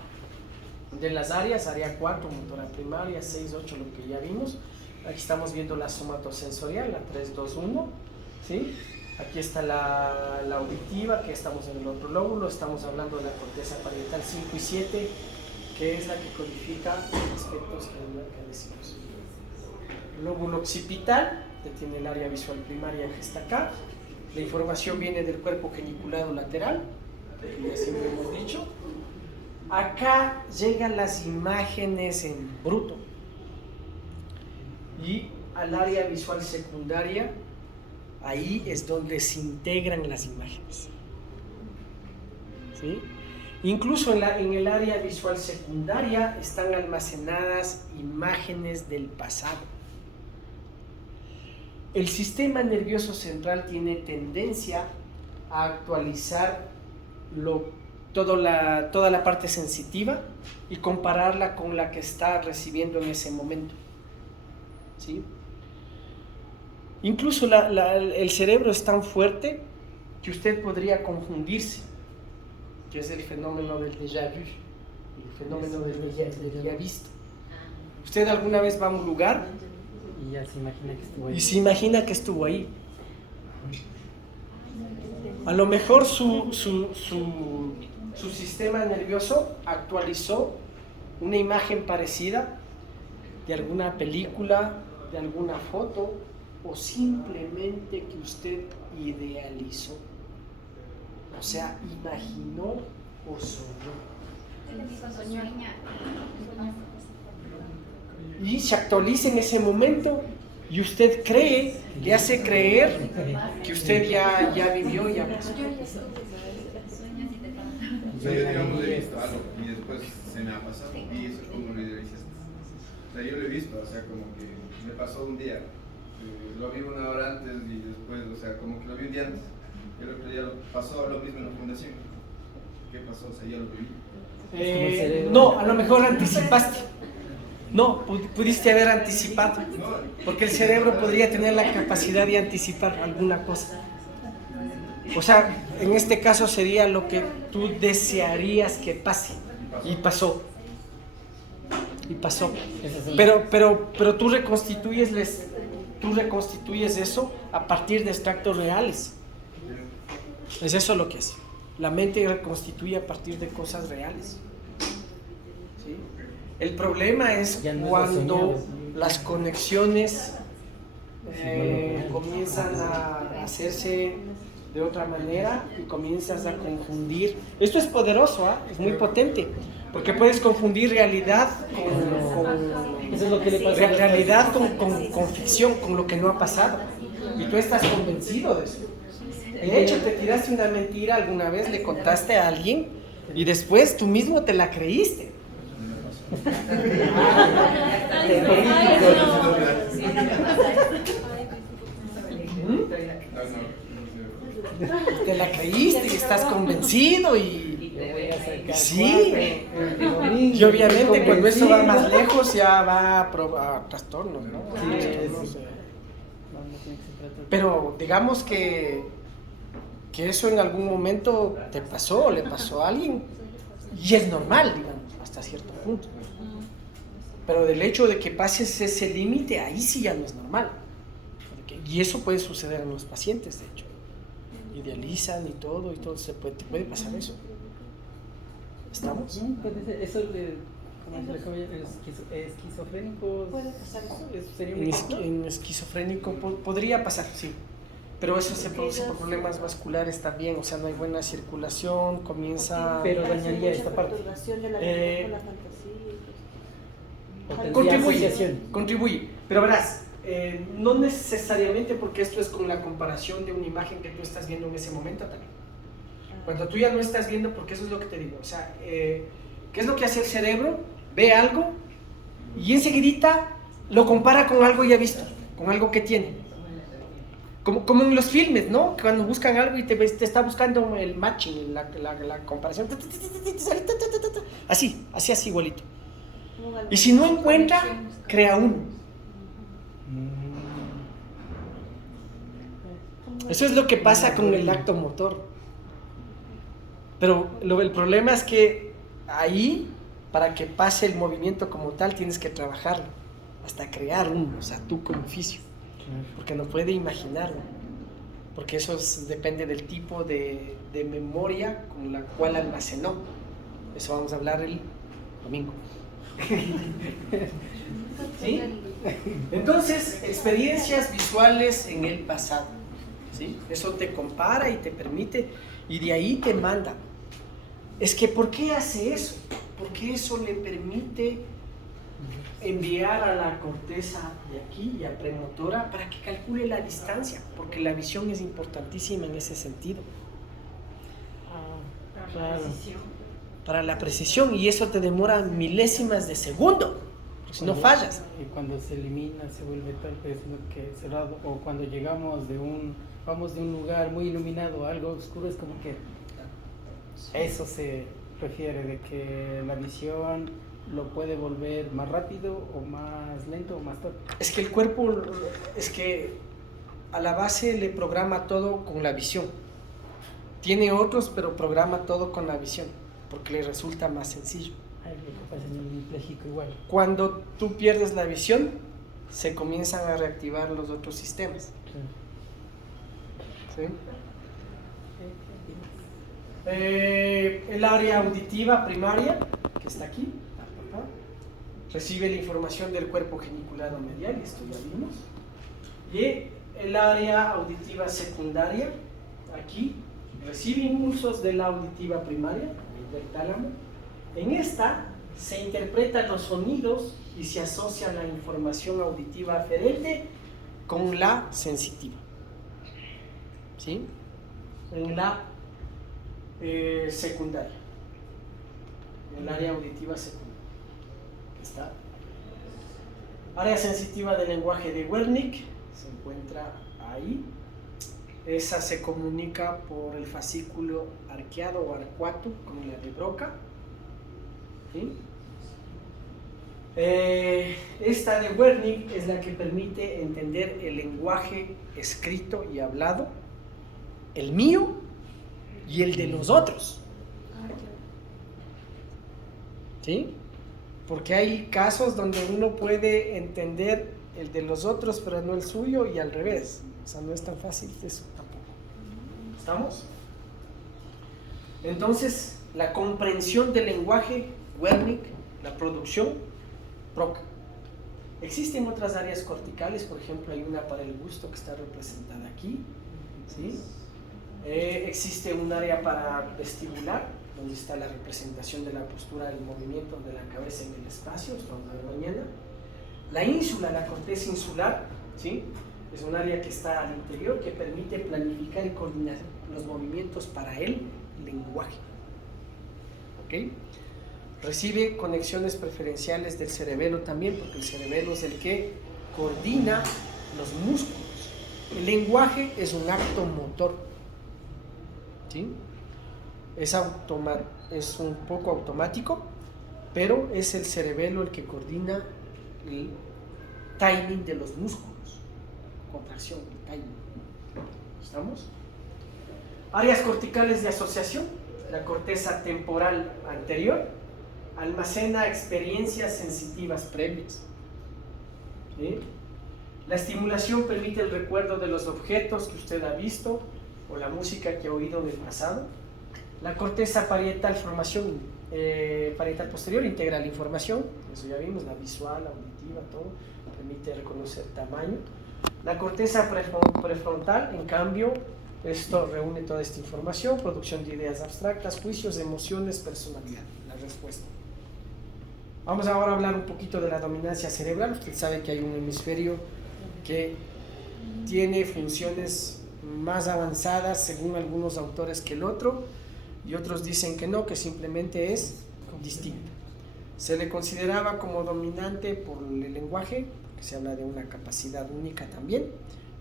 de las áreas, área 4, motora primaria, 6, 8, lo que ya vimos. Aquí estamos viendo la somatosensorial, la 3, 2, 1, ¿sí? Aquí está la auditiva, que estamos en el otro lóbulo, estamos hablando de la corteza parietal 5 y 7, que es la que codifica los aspectos que decimos. El lóbulo occipital, que tiene el área visual primaria que está acá. La información viene del cuerpo geniculado lateral, que ya siempre hemos dicho. Acá llegan las imágenes en bruto. Y al área visual secundaria, ahí es donde se integran las imágenes. ¿Sí? Incluso en el área visual secundaria están almacenadas imágenes del pasado. El sistema nervioso central tiene tendencia a actualizar toda la parte sensitiva y compararla con la que está recibiendo en ese momento. ¿Sí? Incluso el cerebro es tan fuerte que usted podría confundirse, que es el fenómeno del déjà vu, el fenómeno del déjà visto. Usted alguna vez va a un lugar y ya se imagina que estuvo ahí. Y se imagina que estuvo ahí. A lo mejor su sistema nervioso actualizó una imagen parecida de alguna película, de alguna foto, o simplemente que usted idealizó. O sea, imaginó o soñó. Y se actualiza en ese momento y usted cree, le hace creer que usted ya vivió, ya pasó. Yo, digamos, he visto algo y después se me ha pasado y eso es como lo idealizaste. O sea, yo lo he visto, o sea, como que me pasó un día, lo vi una hora antes y después, o sea, como que lo vi un día antes. Y el otro día pasó lo mismo en la fundación. ¿Qué pasó? O sea, ya lo viví. No, a lo mejor anticipaste. No, pudiste haber anticipado, porque el cerebro podría tener la capacidad de anticipar alguna cosa. O sea, en este caso sería lo que tú desearías que pase, y pasó. Y pasó. Pero tú reconstituyes eso a partir de extractos reales. Es eso lo que es. La mente reconstituye a partir de cosas reales. ¿Sí? El problema es cuando las conexiones comienzan a hacerse de otra manera y comienzas a confundir. Esto es poderoso, ¿eh? Es muy potente, porque puedes confundir realidad Eso es lo que le pasa realidad con ficción, con lo que no ha pasado. Y tú estás convencido de eso. De hecho, te tiraste una mentira alguna vez, le contaste a alguien y después tú mismo te la creíste. Te la creíste y estás convencido y sí, y obviamente cuando eso va más lejos ya va a trastornos, ¿no? Pero digamos que eso en algún momento te pasó, le pasó a alguien y es normal, digamos, hasta cierto punto. Pero del hecho de que pases ese límite, ahí sí ya no es normal. Y eso puede suceder en los pacientes, de hecho. Idealizan y todo te puede pasar eso. ¿Estamos? Eso esquizofrénico. ¿Puede pasar eso? ¿Sería un ejemplo? En esquizofrénico podría pasar, sí. Pero eso se produce por problemas vasculares también, o sea, no hay buena circulación, comienza... Pero dañaría esta parte. Contribuye, pero verás, no necesariamente porque esto es con la comparación de una imagen que tú estás viendo en ese momento también. Cuando tú ya no estás viendo, porque eso es lo que te digo, o sea, ¿qué es lo que hace el cerebro? Ve algo y enseguidita lo compara con algo ya visto, con algo que tiene. como en los filmes, ¿no? Cuando buscan algo y te está buscando el matching, la comparación. Así igualito. Y si no encuentra, crea uno. Eso es lo que pasa con el acto motor. Pero el problema es que ahí, para que pase el movimiento como tal, tienes que trabajarlo hasta crear uno, o sea, tú como oficio. Porque no puede imaginarlo. Porque eso depende del tipo de memoria con la cual almacenó. Eso vamos a hablar el domingo. ¿Sí? Entonces, experiencias visuales en el pasado. ¿Sí? Eso te compara y te permite, y de ahí te manda. Es que, ¿por qué hace eso? Porque eso le permite enviar a la corteza de aquí y a premotora para que calcule la distancia, porque la visión es importantísima en ese sentido. Claro. Para la precisión, y eso te demora milésimas de segundo, si no fallas. Y cuando se elimina, se vuelve tal vez lo que cerrado, o cuando llegamos vamos de un lugar muy iluminado a algo oscuro, es como que eso se refiere, de que la visión lo puede volver más rápido o más lento o más torpe. Es que el cuerpo, es que a la base le programa todo con la visión. Tiene otros, pero programa todo con la visión, porque le resulta más sencillo. Ay, lo que pasa en el hemipléjico igual. Cuando tú pierdes la visión, se comienzan a reactivar los otros sistemas. ¿Sí? El área auditiva primaria, que está aquí, recibe la información del cuerpo geniculado medial, y esto ya vimos. Y el área auditiva secundaria, aquí, recibe impulsos de la auditiva primaria, del tálamo. En esta se interpretan los sonidos y se asocia la información auditiva aferente con la sensitiva. ¿Sí? En la secundaria, en el área auditiva secundaria. Está. Área sensitiva del lenguaje de Wernicke se encuentra ahí. Esa se comunica por el fascículo arqueado o arcuato con la de Broca. ¿Sí? Esta de Wernicke es la que permite entender el lenguaje escrito y hablado, el mío y el de los otros. ¿Sí? Porque hay casos donde uno puede entender el de los otros, pero no el suyo, y al revés. O sea, no es tan fácil eso tampoco. ¿Estamos? Entonces, la comprensión del lenguaje, Wernicke, la producción, Broca. Existen otras áreas corticales, por ejemplo, hay una para el gusto que está representada aquí. ¿Sí? Existe un área para vestibular, donde está la representación de la postura del movimiento de la cabeza en el espacio, esto vamos a ver mañana. La ínsula, la corteza insular, ¿sí? Es un área que está al interior, que permite planificar y coordinar los movimientos para el lenguaje. ¿Ok? Recibe conexiones preferenciales del cerebelo también, porque el cerebelo es el que coordina los músculos. El lenguaje es un acto motor. ¿Sí? Es un poco automático, pero es el cerebelo el que coordina el timing de los músculos, contracción, el timing. ¿Estamos? Áreas corticales de asociación. La corteza temporal anterior almacena experiencias sensitivas previas. ¿Sí? La estimulación permite el recuerdo de los objetos que usted ha visto o la música que ha oído en el pasado. La corteza parietal parietal posterior integra la información, eso ya vimos, la visual, auditiva, todo, permite reconocer tamaño. La corteza prefrontal, en cambio, esto reúne toda esta información, producción de ideas abstractas, juicios, emociones, personalidad, la respuesta. Vamos ahora a hablar un poquito de la dominancia cerebral. Usted sabe que hay un hemisferio que tiene funciones más avanzadas según algunos autores que el otro, y otros dicen que no, que simplemente es distinta. Se le consideraba como dominante por el lenguaje, porque se habla de una capacidad única también,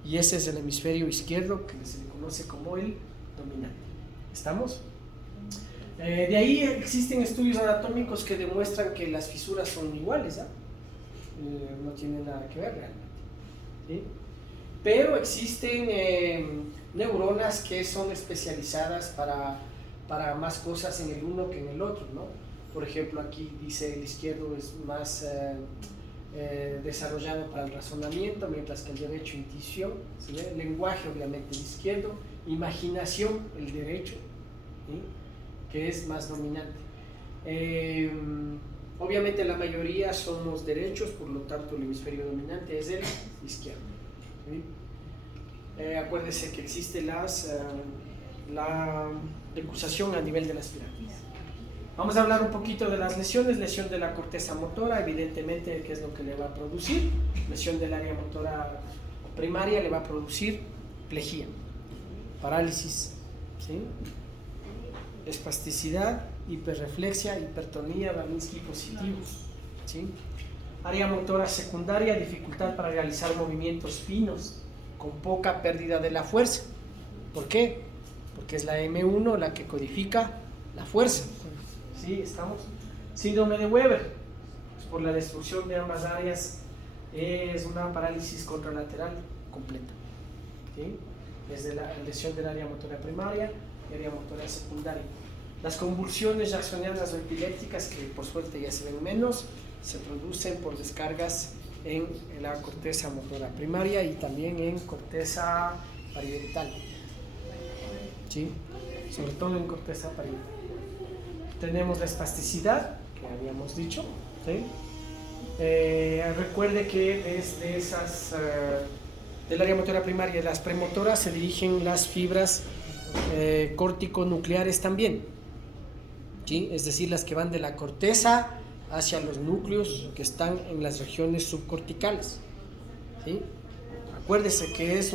y ese es el hemisferio izquierdo, que se le conoce como el dominante. ¿Estamos? De ahí existen estudios anatómicos que demuestran que las fisuras son iguales, ¿ah? No tienen nada que ver realmente, ¿sí? Pero existen neuronas que son especializadas para más cosas en el uno que en el otro, ¿no? Por ejemplo, aquí dice el izquierdo es más desarrollado para el razonamiento, mientras que el derecho intuición, ¿sí? Lenguaje obviamente el izquierdo, imaginación el derecho, ¿sí? Que es más dominante. Obviamente la mayoría somos derechos, por lo tanto el hemisferio dominante es el izquierdo, ¿sí? Acuérdese que existe la decusación a nivel de las pirámides. Vamos a hablar un poquito de las lesiones. Lesión de la corteza motora, evidentemente, ¿qué es lo que le va a producir? Lesión del área motora primaria le va a producir plejía, parálisis, ¿sí? Espasticidad, hiperreflexia, hipertonía, Babinski positivo, ¿sí? Área motora secundaria, dificultad para realizar movimientos finos, con poca pérdida de la fuerza. ¿Por qué? Porque es la M1 la que codifica la fuerza. ¿Sí? ¿Estamos? Síndrome de Weber, pues por la destrucción de ambas áreas, es una parálisis contralateral completa, ¿sí? Desde la lesión del área motora primaria y área motora secundaria. Las convulsiones jacksonianas o epilépticas, que por suerte ya se ven menos, se producen por descargas en la corteza motora primaria y también en corteza parietal, ¿sí? Sobre todo en corteza parietal. Tenemos la espasticidad, que habíamos dicho, ¿sí? Recuerde que desde esas del área motora primaria y las premotoras se dirigen las fibras corticonucleares también, ¿sí? Es decir, las que van de la corteza hacia los núcleos que están en las regiones subcorticales, ¿sí? Acuérdese que es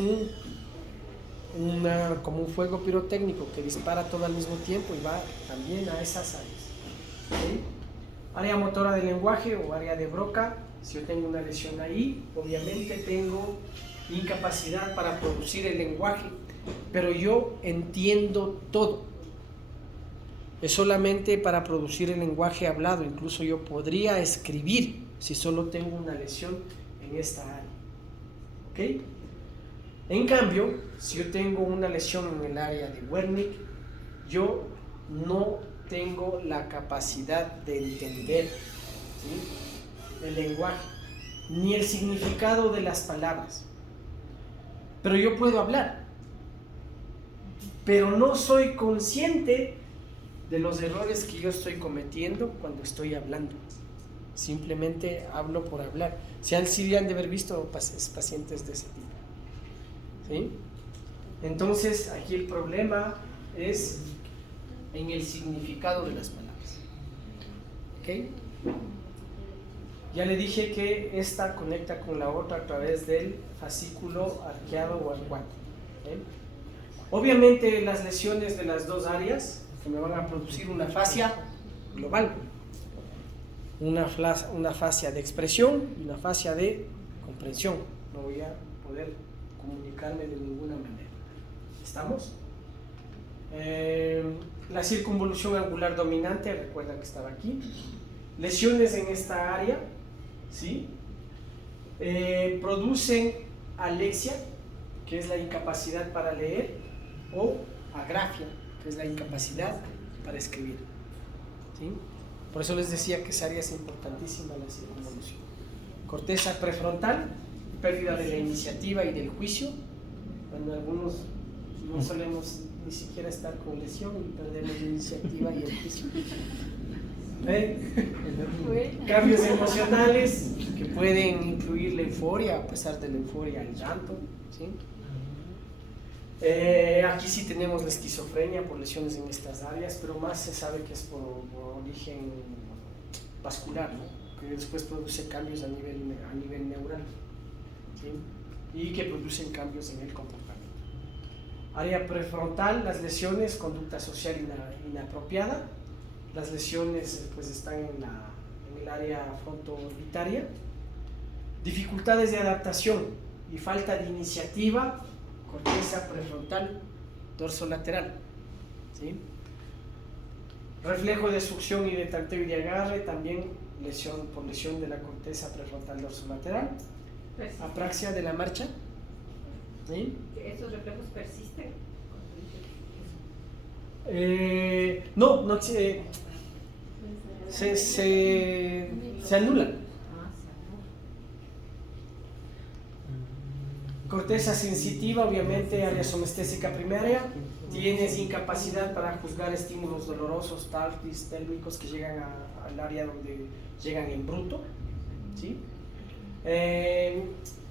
como un fuego pirotécnico que dispara todo al mismo tiempo y va también a esas áreas, ¿sí? Área motora del lenguaje o área de Broca, si yo tengo una lesión ahí, obviamente tengo incapacidad para producir el lenguaje, pero yo entiendo todo. Es solamente para producir el lenguaje hablado, incluso yo podría escribir si solo tengo una lesión en esta área, ¿ok? En cambio, si yo tengo una lesión en el área de Wernicke, yo no tengo la capacidad de entender, ¿sí? El lenguaje, ni el significado de las palabras. Pero yo puedo hablar, pero no soy consciente de los errores que yo estoy cometiendo cuando estoy hablando. Simplemente hablo por hablar. Si han de haber visto pacientes de ese tipo, ¿sí? Entonces aquí el problema es en el significado de las palabras, ¿ok? Ya le dije que esta conecta con la otra a través del fascículo arqueado o arcuado, ¿okay? Obviamente las lesiones de las dos áreas que me van a producir una fascia global, una fascia de expresión y una fascia de comprensión. No voy a poder comunicarme de ninguna manera. ¿Estamos? La circunvolución angular dominante, recuerdan que estaba aquí. Lesiones en esta área, ¿sí? Producen alexia, que es la incapacidad para leer, o agrafia, que es la incapacidad para escribir, ¿sí? Por eso les decía que esa área es importantísima, la circunvolución. Corteza prefrontal, pérdida de la iniciativa y del juicio. Cuando algunos no solemos ni siquiera estar con lesión y perdemos la iniciativa y el juicio. Cambios emocionales que pueden incluir la euforia, a pesar de la euforia, el llanto, ¿sí? Aquí sí tenemos la esquizofrenia por lesiones en estas áreas, pero más se sabe que es por origen vascular, ¿no? Que después produce cambios a nivel neural, ¿sí? Y que producen cambios en el comportamiento. Área prefrontal, las lesiones, conducta social inapropiada. Las lesiones pues están en el área frontoorbitaria. Dificultades de adaptación, y falta de iniciativa, corteza prefrontal dorsolateral. ¿Sí? Reflejo de succión y de tanteo y de agarre, también por lesión de la corteza prefrontal dorsolateral. Apraxia de la marcha. ¿Sí? ¿Esos reflejos persisten? No, se anulan. Corteza sensitiva, obviamente, área somestésica primaria. Tienes incapacidad para juzgar estímulos dolorosos, táctiles, térmicos que llegan al área donde llegan en bruto. ¿Sí?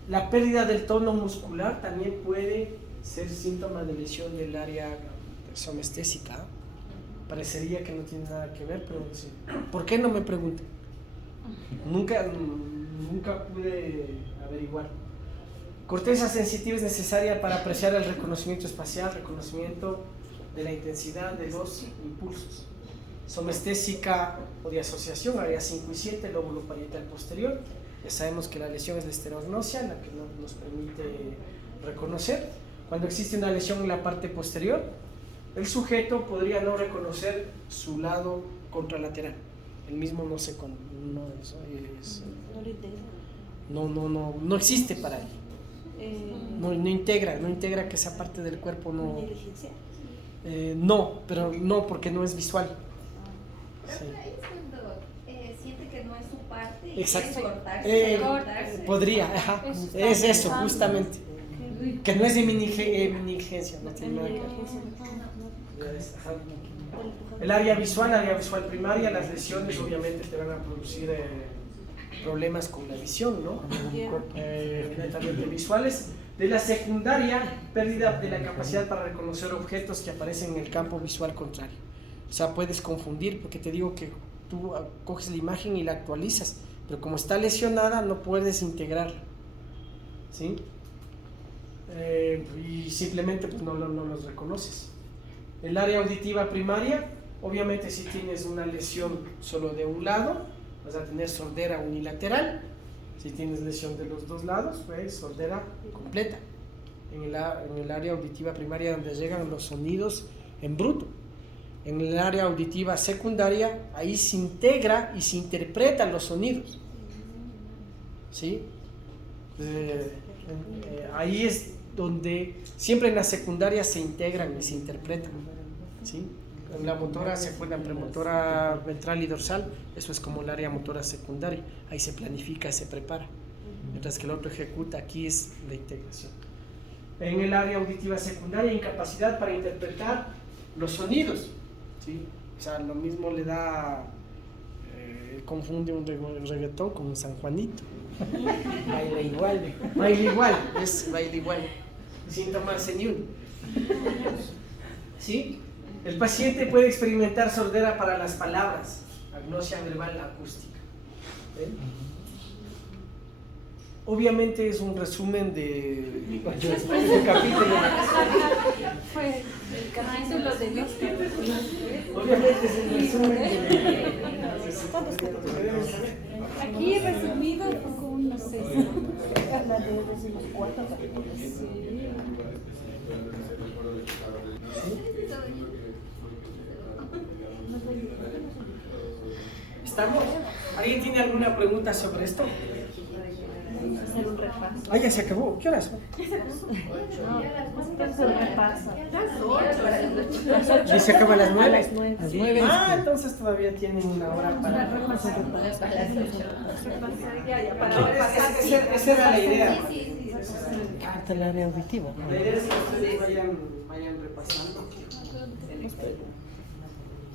La pérdida del tono muscular también puede ser síntoma de lesión del área somestésica. Parecería que no tiene nada que ver, pero sí. ¿Por qué no me pregunten? Nunca pude averiguar. Corteza sensitiva es necesaria para apreciar el reconocimiento espacial, reconocimiento de la intensidad de los impulsos. Somestésica o de asociación, área 5 y 7, lóbulo parietal posterior. Ya sabemos que la lesión es la estereognosia, la que no nos permite reconocer. Cuando existe una lesión en la parte posterior, el sujeto podría no reconocer su lado contralateral. El mismo no existe para él. No integra que esa parte del cuerpo no. No, pero no, porque no es visual. Sí. Ahí es cuando siente que no es su parte y Exacto. quiere cortarse. Podría, ajá. Es eso, justamente. Que no es de emingencia, no tiene nada que ver. El área visual primaria, las lesiones obviamente te van a producir problemas con la visión, ¿no? Netamente visuales. De la secundaria, pérdida de la capacidad para reconocer objetos que aparecen en el campo visual contrario. O sea, puedes confundir, porque te digo que tú coges la imagen y la actualizas, pero como está lesionada no puedes integrarla, ¿sí? Y simplemente pues, no los reconoces. El área auditiva primaria, obviamente si tienes una lesión solo de un lado, vas a tener sordera unilateral. Si tienes lesión de los dos lados, pues sordera completa. En el área auditiva primaria donde llegan los sonidos en bruto. En el área auditiva secundaria, ahí se integra y se interpretan los sonidos. ¿Sí? Ahí es donde siempre en la secundaria se integran y se interpretan. ¿Sí? En la motora se acuerdan premotora ventral y dorsal, eso es como el área motora secundaria, ahí se planifica, se prepara, mientras que el otro ejecuta, aquí es la integración. En el área auditiva secundaria, incapacidad para interpretar los sonidos, ¿sí? O sea, lo mismo le da, confunde un reggaetón con un San Juanito, baila igual, sin tomarse ni uno. ¿Sí? El paciente puede experimentar sordera para las palabras, agnosia verbal acústica. ¿Ven? Obviamente es un resumen de capítulo. Fue el capítulo de los que... Obviamente es un resumen de... Aquí resumido con, no sé, la de los cuatro capítulos. ¿Estamos? ¿Alguien tiene alguna pregunta sobre esto? Vamos a hacer un repaso. Ah, ya se acabó. ¿Qué horas? ¿Y se acaba a las 9? A las 9. Ah, entonces todavía tienen una hora para repasar. Esa era la idea. Hasta el área auditiva. La idea es que ustedes vayan repasando.